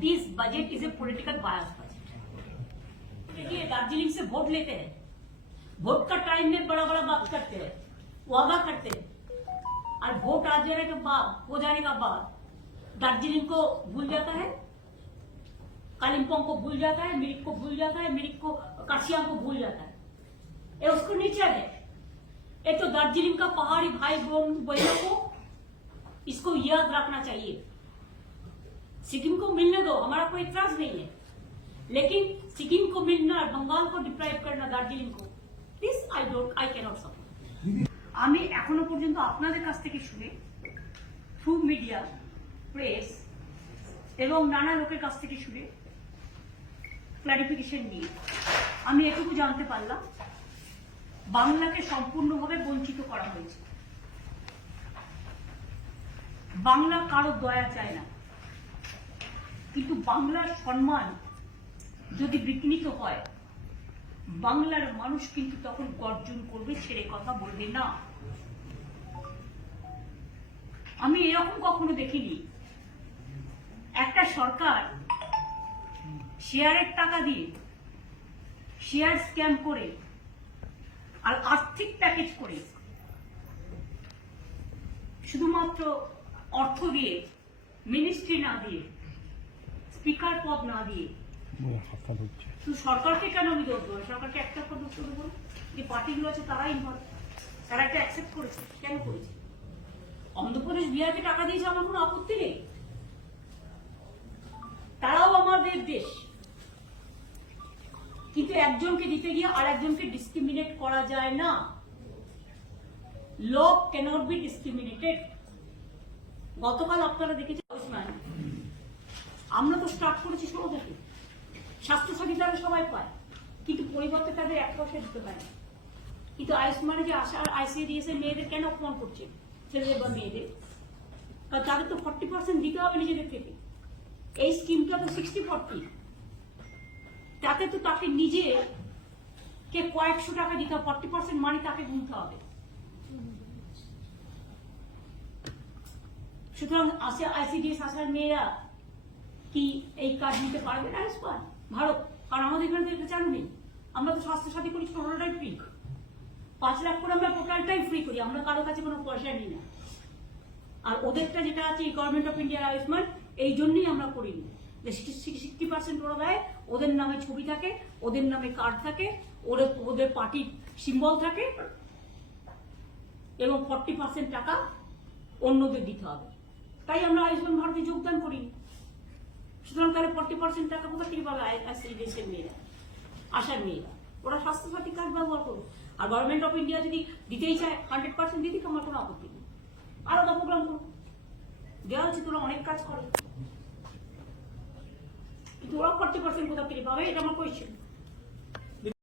this budget is a political bias budget. ये दार्जिलिंग से vote लेते हैं। वोट का टाइम में बड़ा बड़ा बात करते हैं। वादा करते हैं। और वोट आ जाने के बाद, हो जाने का बाद, दार्जिलिंग को भूल जाता है, कालिम्पोंग को भूल जाता है, मिरिक को भूल जाता है, मिरिक को काशियाँ को भूल जाता है। ये उसको नीचे है ये तो दार्जिलिंग का पहाड़ी भाई बहनों को इसको याद रखना चाहिए। सिक्किम को मिलने दो हमारा कोई इतराज नहीं है लेकिन सिक्किम को मिलना और बंगाल को डिप्राइव करना দার্জিলিং को this I don't I cannot support আমি এখনো পর্যন্ত আপনাদের কাছ থেকে শুনে থ্রু মিডিয়া প্রেস এবং নানা লোকের কাছ থেকে শুনে ক্লারিফিকেশন নিয়ে আমি এটুকু জানতে পারলাম বাংলাকে সম্পূর্ণভাবে বঞ্চিত করা হয়েছে বাংলা কারো দয়া চায় না কিন্তু বাংলার সম্মান যদি বিঘ্নিত হয়, বাংলার মানুষ কিন্তু তখন গর্জন করবে, ছেড়ে কথা বলবে না। আমি এরকম কখনো দেখিনি। একটা সরকার শেয়ারের টাকা দিয়ে শেয়ার স্ক্যাম করে আর আর্থিক প্যাকেজ করে শুধুমাত্র অর্থ দিয়ে মিনিস্ট্রি না দিয়ে স্পিকার পদ না দিয়ে। তো সরকারকে কেন আমি দোষ দেবো সরকারকে একটা কথা দোষ দেবো যে পার্টিগুলো আছে তারাই ইনভলভ তারা একটা অ্যাকসেপ্ট করেছে। কেন করেছে? অন্ধ্রপ্রদেশ বিহারকে টাকা দিয়েছে আমার কোনো আপত্তি নেই। তারাও আমাদের দেশ। কিন্তু একজনকে দিতে গিয়ে আর একজনকে ডিসক্রিমিনেট করা যায় না। লোক ক্যানট বি ডিসক্রিমিনেটেড গতকাল আপনারা দেখেছেন আমরা তো স্টার্ট করেছি ষোলো থেকে। স্বাস্থ্যসাথী তারা সবাই পায়, কিন্তু পরিবর্তে তাদের এক পয়সা দিতে পারে কিন্তু আয়ুষ্মানে যে আশা আইসিডিএস এর মেয়েদের কেন অপমান করছে? ছেলেদের বা মেয়েদের? কারণ তাদের তো ফর্টি পার্সেন্ট দিতে হবে নিজেদের থেকে। এই স্কিমটা তো সিক্সটি ফর্টি তাতে তো তাকে নিজে কে কয়েকশো টাকা দিতে হবে ফর্টি পার্সেন্ট মানি তাকে গুনতে হবে। সুতরাং আসে আইসিডিএস, আসার মেয়েরা কি এই কাজ নিতে পারবে না আয়ুষ্মান ভারত কারণ আমাদের এখানে তো এটা চালু নেই। আমরা তো স্বাস্থ্য সাথী করি টোটালটাই ফ্রি পাঁচ লাখ করে আমরা টোটালটাই ফ্রি করি, আমরা কারও কাছে কোনো পয়সা নিই না। আর ওদেরটা যেটা আছে গভর্নমেন্ট অফ ইন্ডিয়ার আয়ুষ্মান, এই জন্যই আমরা করিনি। যে সিক্সটি পার্সেন্ট ওরা দেয়, ওদের নামে ছবি থাকে, ওদের নামে কার্ড থাকে ওদের ওদের পার্টির সিম্বল থাকে, এবং ফর্টি পার্সেন্ট টাকা অন্যদের দিতে হবে। তাই আমরা আয়ুষ্মান ভারতে যোগদান করিনি। সুতরাং তাহলে ফর্টি পার্সেন্ট টাকা কোথা থেকে পাবে আইসি দেশের মেয়েরা আসার মেয়েরা? ওরা স্বাস্থ্য সাথী কার্ড ব্যবহার করবে আর গভর্নমেন্ট অফ ইন্ডিয়া যদি দিতেই চায় হান্ড্রেড পার্সেন্ট দিতে আমার কোনো আপত্তি নেই। আলাদা প্রোগ্রাম করো দেওয়া হচ্ছে তোরা অনেক কাজ করে। কিন্তু ওরা ফর্টি পার্সেন্ট কোথা থেকে পাবে, এটা আমার কোয়েশ্চেন